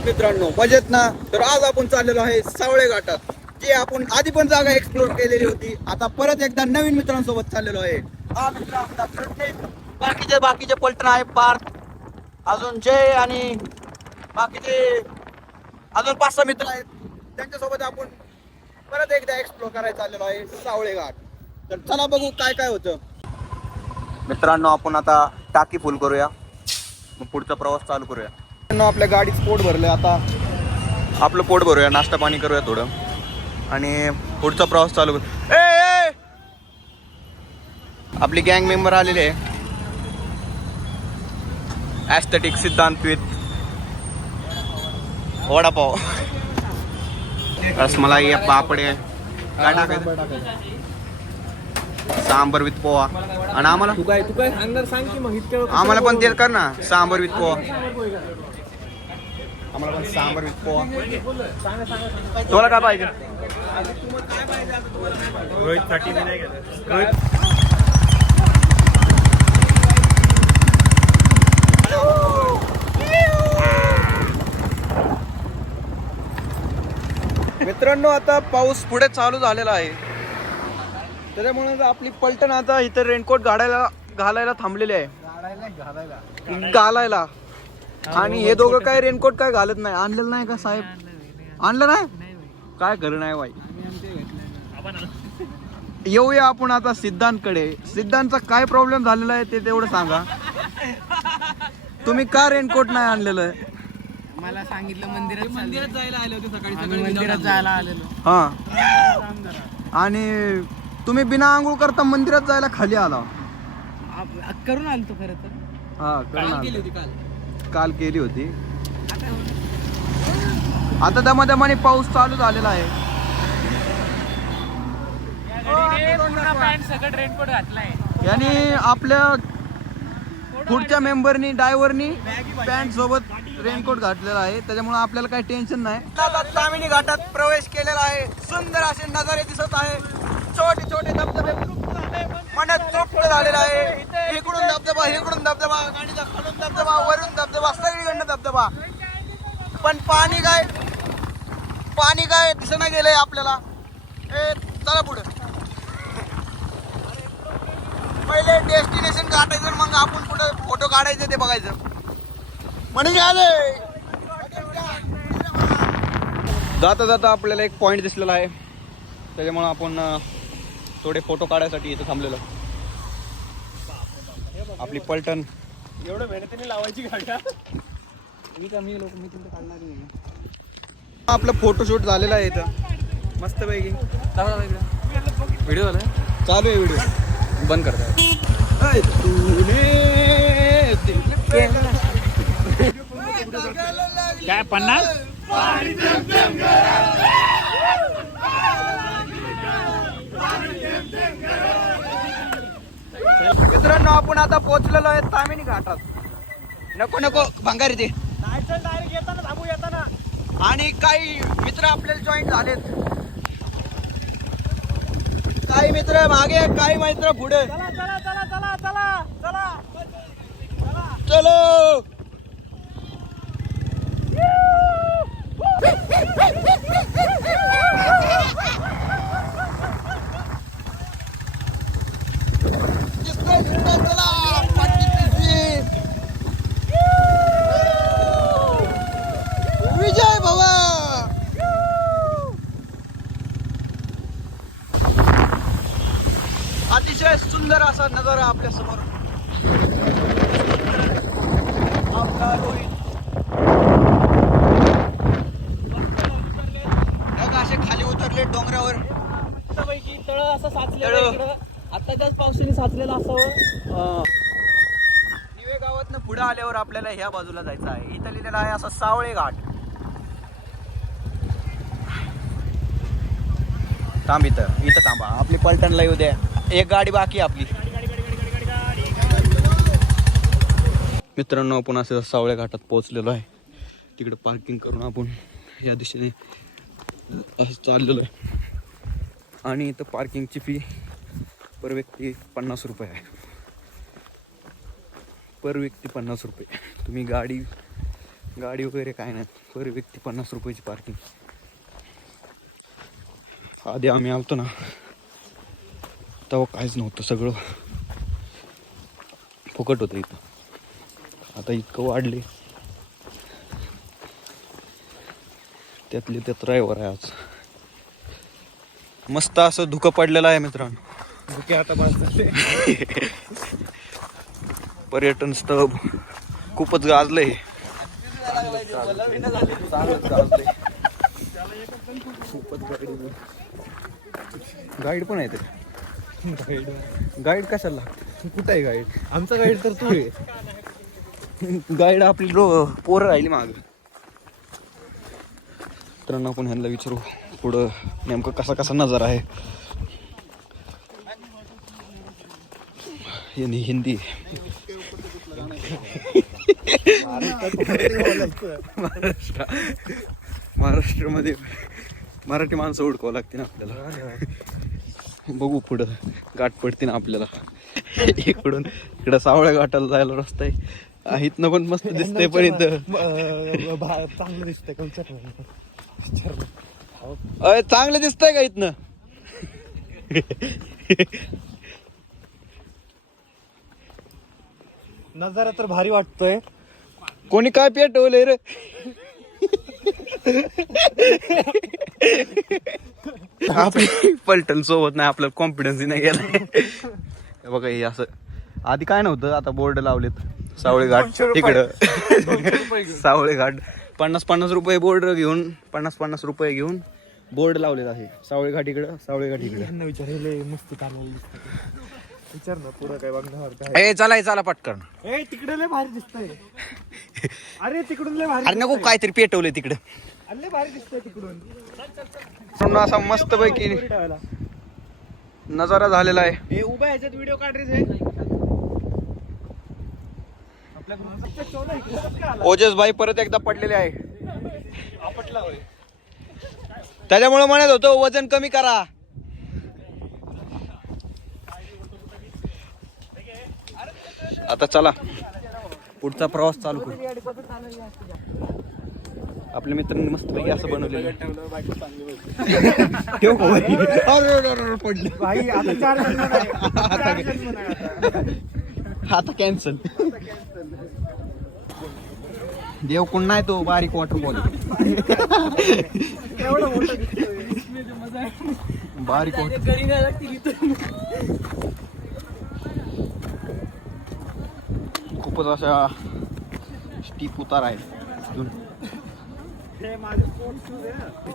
आहात मित्रांनो, मजेत ना? तर आज आपण चाललेलो आहे सावळे घाटात, जे आपण आधी पण जागा एक्सप्लोर केलेली होती. आता परत एकदा नवीन मित्रांसोबत चाललेलो आहे. हा मित्र आपला प्रत्येक बाकीचे पलटण आहे, पार्थ, अजून जय आणि बाकीचे अजून 5-6 मित्र आहेत. त्यांच्यासोबत आपण परत एकदा एक्सप्लोर करायला चाललेलो आहे सावळे घाट. तर चला बघू काय काय होतं. मित्रांनो, आपण आता टाकी फुल करूया, मग पुढचा प्रवास चालू करूया. आपल्या गाडीत पोट भरलं, आता आपलं पोट भरूया, नाश्ता पाणी करूया थोडं आणि पुढचा प्रवास चालू करू. ए आपली गँग मेंबर आलेले आहे. ॲस्थेटिक सिद्धांत विथ वडापाव, रसमलाई, पापडे, काय टाकायचं, सांबर विथ पोहा. आणि आम्हाला तू काय सांगणार सांग की मग इतकं आम्हाला पण तेच कर ना, सांबर विथ पोहा. आम्हाला पण सांबर विथ पोहा. तुला काय पाहिजे? रोहित साठी नाही गेलं. मित्रांनो, आता पाऊस पुढे चालू झालेला आहे, त्याच्यामुळे आपली पलटण आता इथं रेनकोट घालायला थांबलेले आहे, घालायला. आणि हे दोघं काय रेनकोट काय घालत नाही. आणलेलं नाही का साहेब? आणलं नाही काय? खरं नाही बाई. येऊया आपण आता सिद्धांतकडे. सिद्धांतचा काय प्रॉब्लेम झालेला आहे ते तेवढं सांगा. तुम्ही का रेनकोट नाही आणलेलं? मला सांगितलं मंदिरात जायला आले होते सकाळी मंदिरात जायला आलेलो. हा, आणि तुम्ही बिना आंघोळ करता मंदिरात जायला खाली आला. करून आलतो खरं तर. हा, काल केली होती. आता दमादमाने पाऊस चालू झालेला आहे. सगळं रेनकोट घातलाय. यानी आपल्या पुढच्या मेंबरनी, ड्रायव्हरनी पॅन्ट सोबत रेनकोट घातलेला आहे, त्याच्यामुळे आपल्याला काही टेन्शन नाही. तामिनी घाटात प्रवेश केलेला आहे. सुंदर असे नजारे दिसत आहे. छोटे छोटे धबधबे, मनात चोपड झालेला आहे. इकडून धबधबा, इकडून धबधबा, गाडीचा खालून धबधबा, वरून धबधबा, सगळीकडनं धबधबा. पण पाणी काय दिसना गेलंय आपल्याला. चला पुढे. पहिले डेस्टिनेशन काढायचं, मग आपण पुढे फोटो काढायचे ते बघायचं. म्हणजे आले जाता जाता आपल्याला एक पॉइंट दिसलेला आहे, त्याच्यामुळे आपण थोडे फोटो काढायसाठी इथं थांबलेलो. आपली पलटण एवढं मेहनतीने लावायची गाड्या. आपलं फोटोशूट झालेला आहे इथं मस्त पैकी. व्हिडिओ झाला चालू आहे, व्हिडिओ बंद करता. काय 50? मित्रांनो, आपण आता पोहोचलेलो आहे तामिनी घाटात. नको भंगारी ते. डायरेक्ट येताना थांबू येताना. आणि काही मित्र आपल्याला जॉईन झालेत. काही मित्र मागे, काही मित्र पुढे. चलो. विजय भवा. अतिशय सुंदर असा नजारा आपल्या समोर. आपला रोहित असे खाली उतरले डोंगरावर. मस्तपैकी तळ असं साचलेलं इकडं. आत्ताच्याच पावसाने साचलेलं असावं. निवे गावातनं पुढे आल्यावर आपल्याला ह्या बाजूला जायचं आहे. इथं लिहिलेलं आहे असं सावळे घाट. थांब, इथं थांबा. आपली पलटणला येऊ द्या. एक गाडी बाकी आपली. मित्रांनो, आपण असं सावळे घाटात पोहोचलेलो आहे. तिकडे पार्किंग करून आपण या दिशेने असं चाललेलो आहे. आणि इथं पार्किंगची फी पर व्यक्ती 50 रुपये आहे. पर व्यक्ती 50 रुपये. तुम्ही गाडी गाडी वगैरे काय नाही, पर व्यक्ती 50 रुपयाची पार्किंग. आधी आम्ही आलतो ना तेव्हा काहीच नव्हतं, सगळं फुकट होतं इथं. आता इतकं वाढले, त्यातले त्यात ड्रायव्हर आहे आज. मस्त असं धुकं पडलेलं आहे मित्रांनो. धुके आता बस पर्यटन स्थळ खूपच गाजलंय. गाईड पण आहे ते. गाईड कशाला लागते? कुठं आहे गाईड? आमचा गाईड तर तू आहे. गाईड आपली पोरं राहिली माग. मित्रांनो आपण ह्यांना विचारू पुढं नेमकं कसा कसा नजारा आहे. हिंदी महाराष्ट्रामध्ये मराठी माणसं ओळखावं लागते ना आपल्याला. बघू पुढं गाठ पडते ना आपल्याला. इकडं सावळ्या घाटाला जायला रस्ता आहे. इथनं पण मस्त दिसतंय, पण इथं चांगलं दिसतंय का विचार. चांगलं दिसतंय का इथनं? नजारा तर भारी वाटतोय. कोणी काय पेटवलंय रे? आपली पलटण सोबत नाही, आपल्याला कॉन्फिडन्स नाही गेला. बघा हे असं आधी काय नव्हतं, आता बोर्ड लावलेत. सावळे घाट तिकडं सावळे घाट 50-50 रुपये बोर्ड घेऊन 50-50 रुपये घेऊन बोर्ड लावलेत आहे. सावळे घाट इकडं, सावळे घाट इकडं. विचारले मस्त चालवलं दिसत. विचार ना पुढं काय बघणार. ए चला पटकन. ए तिकडे लय भारी दिसतंय. अरे तिकडून लय भारी. अरे नको काहीतरी पेटवलंय तिकडं. लय भारी दिसतंय तिकडून. असा मस्त पैकी नजारा झालेला आहे. हे उभा ह्याच्यात व्हिडिओ काढ रे. ओजस भाई परत एकदा पडलेले आहे. त्याच्यामुळे म्हणत होतो वजन कमी करा. आता चला पुढचा प्रवास चालू करू. आपल्या मित्रांनी मस्त पैकी असं बनवलेलं. पडले भाई आता 4 जन्म नाही. आता कॅन्सल. देव कोण नाही तो बारीक वॉटरफॉल. बारीक खूपच अशा स्टीप उतार आहे.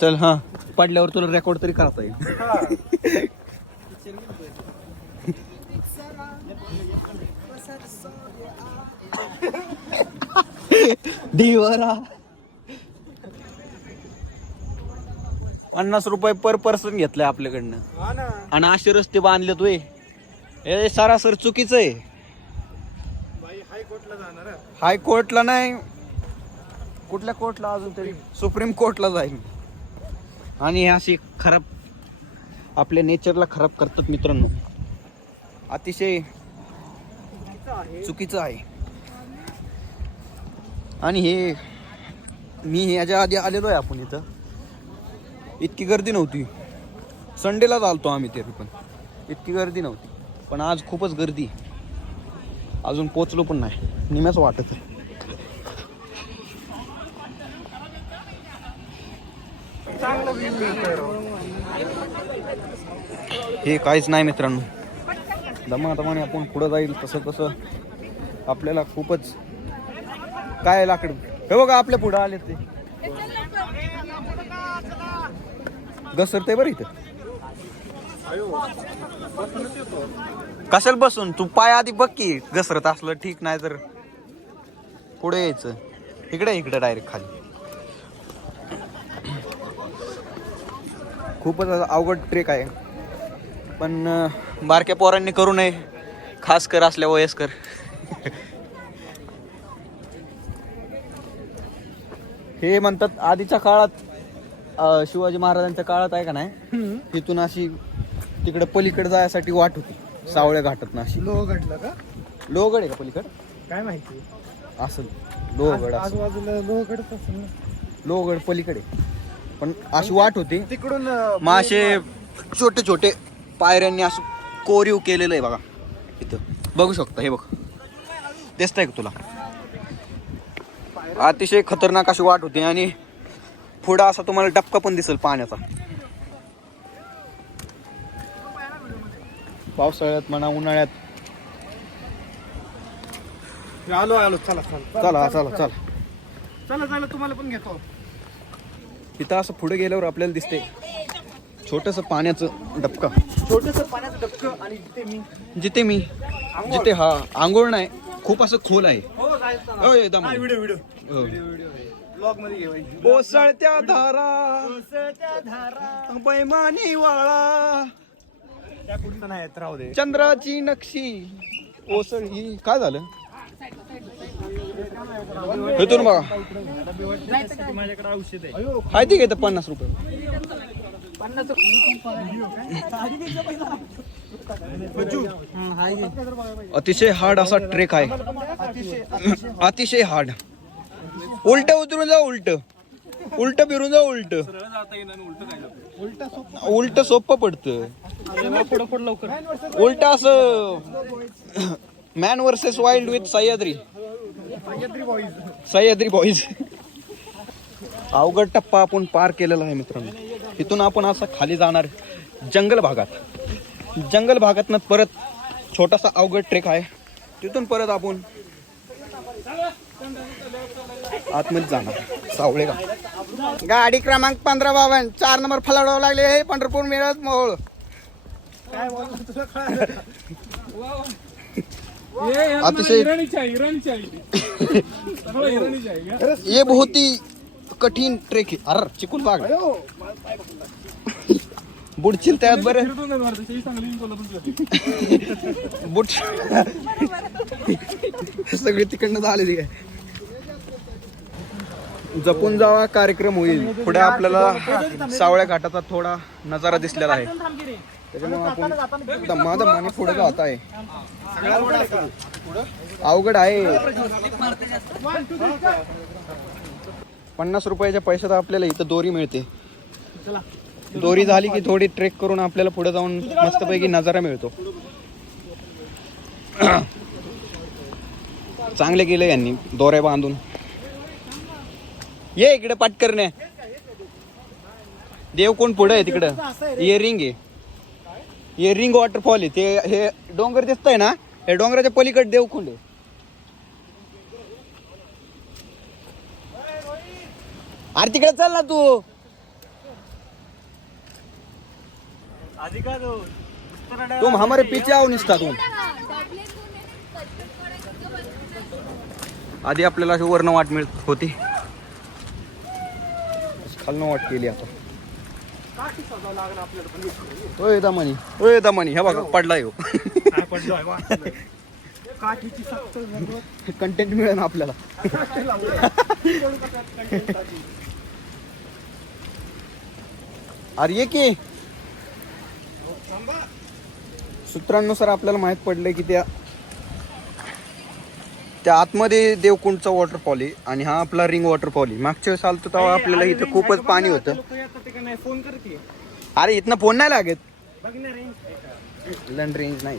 चल हा पडल्यावर तुला रेकॉर्ड तरी करता येईल. देवरा 50 रुपये पर पर्सन घेतलंय आपल्याकडनं. आणि असे रस्ते बांधले तोय. हे सरासर चुकीचं आहे. हायकोर्टला नाही, कुठल्या कोर्टला, अजून तरी सुप्रीम कोर्टला जाईल. आणि हे अशी खराब आपल्या नेचरला खराब करतात मित्रांनो. अतिशय चुकीचं आहे. आणि हे मी ह्याच्या आधी आलेलो आहे आपण इथं. इतकी गर्दी नव्हती. संडेला चालतो आम्ही तरी पण इतकी गर्दी नव्हती. पण आज खूपच गर्दी. अजून पोचलो पण नाही, निम्याच वाटत आहे. हे काहीच नाही मित्रांनो. दमादमाने आपण पुढं जाईल तसं तसं आपल्याला खूपच काय लाकड. हे बघा आपल्या पुढं आले ते घसरते बरं इथं. कशाला बसून तू पाय आधी बघ की घसरत असलं ठीक, नाही तर पुढे यायचं. इकडे डायरेक्ट खाली. खूपच अवघड ट्रेक आहे, पण बारक्या पोरांनी करू नये, खास कर असल्या वयस्कर. हे म्हणतात आधीच्या काळात शिवाजी महाराजांच्या काळात आहे का नाही, तिथून अशी तिकडे पलीकडे जायसाठी वाट होती सावळ्या घाटात ना. अशी लोहगडला का? लोहगड आहे का पलीकड काय माहिती असेल. लोहगड आजूबाजूला लोहगडच असेल ना. लोहगड पलीकडे पण अशी वाट होती तिकडून मग असे छोटे छोटे पायऱ्यांनी असं कोरीव केलेलं आहे बघा इथं बघू शकता हे बघ दिसतंय का तुला अतिशय खतरनाक अशी वाट होती आणि पुढं असा तुम्हाला डबका पण दिसेल पाण्याचा पावसाळ्यात म्हणा उन्हाळ्यात आलो आलो चला चला चला चला चला चला चला तुम्हाला पण घेतो. इथं असं पुढे गेल्यावर आपल्याला दिसते छोटस पाण्याचं डबका छोटस पाण्याचं डबकं आणि जिथे मी जिथे हा आंघोळ नाही खूप असं खोल आहे हो जायचं ना. ओय, दमा. व्हिडिओ व्हिडिओ हो. ब्लॉग मध्ये घेवायची. कोसळत्या धारा कोसळत्या धारा बैमानी वाळा त्या कुठं नाही येत राहू दे. चंद्राची नक्षी कोसळी काय झालं हेतून बघा माझ्याकडे औषध आहे. आहे ती घेतं 50 रुपये अतिशय हार्ड असा ट्रेक आहे अतिशय हार्ड उलट उतरून जा उलट उलट फिरून जा उलट उलट सोपं पडतं उलट असं man versus wild with Sahyadri boys अवघड टप्पा आपण पार केलेला आहे मित्रांनो इथून आपण असं खाली जाणार जंगल भागातनं परत छोटासा अवघड ट्रेक आहे तिथून परत आपण आतमध्ये जाणार सावळे गाडी क्रमांक 1552 4 नंबर फलाडावं लागले हे पंढरपूर मिळत मोहोळ अतिशय ये बहुत ही कठीण ट्रेक आहे अरे चिकून बाग बुडशील त्यात बरं बुट सगळे तिकडनं झाले काय जपून जावा कार्यक्रम होईल पुढे आपल्याला सावळ्या घाटाचा थोडा नजारा दिसलेला आहे त्याच्यामुळे आपण दमादमाने पुढे जात आहे अवघड आहे 50 रुपयाच्या पैशात आपल्याला इथं दोरी मिळते दोरी झाली की थोडी ट्रेक करून आपल्याला पुढे जाऊन मस्तपैकी नजारा मिळतो चांगले केले यांनी दोऱ्या बांधून ये इकडे पटकरणे देव कोण पुढे आहे तिकडं इयरिंग आहे इयरिंग वॉटरफॉल आहे ते हे डोंगर दिसतंय ना हे डोंगराच्या पलीकडे देवकुंड आहे अरे तिकडे चल ना तू तुम हमारे पीछे आओ निसता तुम आधी आपल्याला अशी वर्ण वाट मिळत होती खालनं वाट केली आता ओय दमानी हे बघा पडला येऊ कंटेंट मिळेल आपल्याला अरे ये की सूत्रांनुसार आपल्याला माहित पडलंय की त्या आतमध्ये देवकुंडचा वॉटरफॉल आहे आणि हा आपला रिंग वॉटरफॉल आहे मागच्या वेळेस आलतो तेव्हा आपल्याला इथं खूपच पाणी होतं अरे इथनं फोन नाही लागत लंड रेंज नाही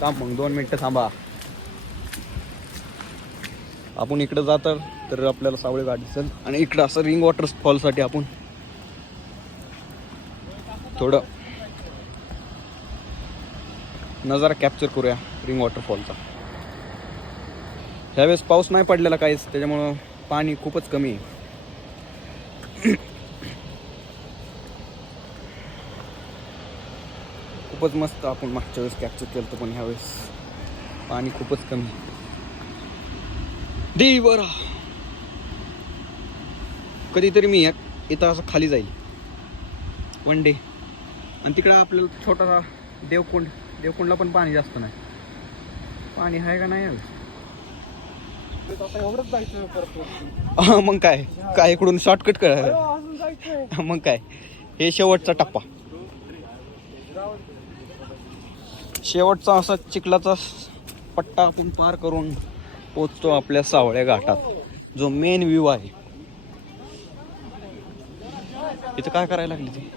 थांब मग 2 मिनिटं थांबा आपण इकडं जात तर आपल्याला सावळे गाडी दिसेल आणि इकडं असं रिंग वॉटरफॉल साठी आपण थोडं नजारा कॅप्चर करूया रिंग वॉटरफॉलचा ह्यावेळेस पाऊस नाही पडलेला काहीच त्याच्यामुळं पाणी खूपच कमी आहे खूपच मस्त आपण मागच्या वेळेस कॅप्चर केलं होतं पण ह्यावेळेस पाणी खूपच कमी देवरा कधीतरी मी इथं असं खाली जाईल वन डे आणि तिकडं आपल्याला छोटासा देवकुंडला पण पाणी जास्त नाही पाणी आहे का नाही मग काय इकडून शॉर्टकट करायचं मग काय हे शेवटचा टप्पा शेवटचा असा चिखलाचा पट्टा आपण पार करून पोचतो आपल्या सावळ्या घाटात, जो मेन व्ह्यू आहे. इथं काय करायला लागली ती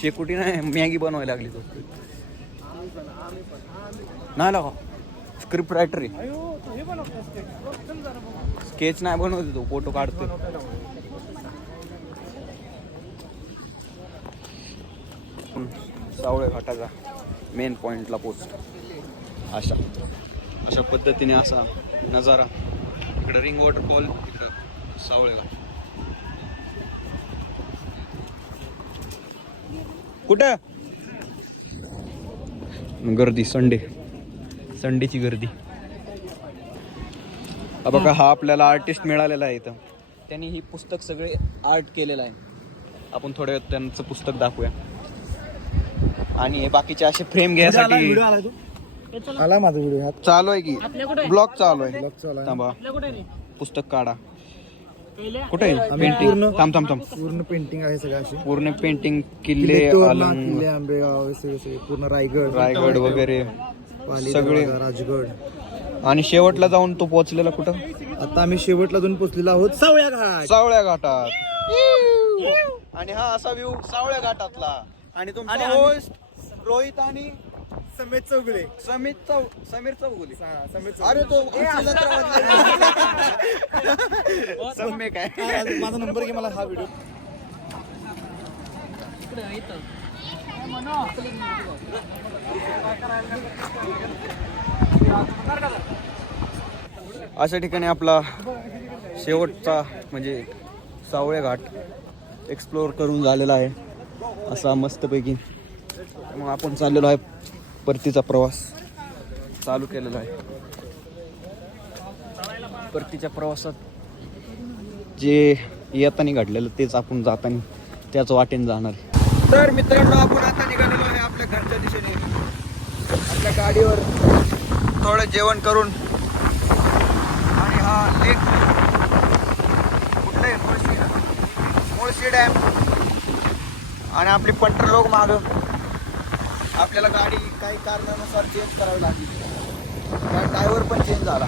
शेकोटी नाही, मॅगी बनवायला लागली तो. नाही लागा स्क्रिप्ट रायटर आहे, स्केच नाही बनवते तो, फोटो काढतो. सावळे घाटाचा मेन पॉइंटला पोचतो. अशा पद्धतीने असा नजारा. इकडं रिंग वॉटरफॉल, इकडं सावळे घाट. कुठं गर्दी, संडेची गर्दी. बघा हा आपल्याला आर्टिस्ट मिळालेला आहे इथं. त्यांनी ही पुस्तक सगळे आर्ट केलेलं आहे. आपण थोड्या वेळ त्यांचं पुस्तक दाखवूया. आणि हे बाकीचे असे फ्रेम घ्यायसाठी आला माझा व्हिडिओ चालू आहे की ब्लॉग चालू आहे. थांबा, आपल्या कुठे रे पुस्तक काढा. पहिल्या कुठे आहे पेंटिंग? थांब पूर्ण पेंटिंग आहे सगळं अशी. पूर्ण पेंटिंग, किल्ले, अलंग, किल्ले, आंबेगाव, सगळे पूर्ण रायगड वगैरे पाली सगळे. दरवाजा, राजगड. आणि शेवटला जाऊन तो पोहोचलेला कुठं? आता आम्ही शेवटला जाऊन पोहोचलेलो आहोत सावळ्या घाट. सावळ्या घाटात. आणि हा असा व्ह्यू सावळ्या घाटातला. आणि तुमचा होस्ट रोहित आणि समेत चौगुले. समीर चौगुले. समेत अरे तो सम्य काय माझा नंबर घे, मला हा व्हिडिओ. अशा ठिकाणी आपला शेवटचा म्हणजे सावळे घाट एक्सप्लोअर करून झालेला आहे असा मस्तपैकी. मग आपण चाललेलो आहे, परतीचा प्रवास चालू केलेला आहे. परतीच्या प्रवासात जे येताना घडलेलं तेच आपण जाताना त्याच वाटेने जाणार. तर मित्रांनो, आपण आता निघालेलो आहे आपल्या घरच्या दिशेने. आपल्या गाडीवर थोडं जेवण करून. आणि हा लेक कुठलं आहे? मुळशी डॅम. आणि आपली पंटर लोक मागं. आपल्याला गाडी काही कारणानुसार चेंज करावी लागली, ड्रायव्हर पण चेंज झाला.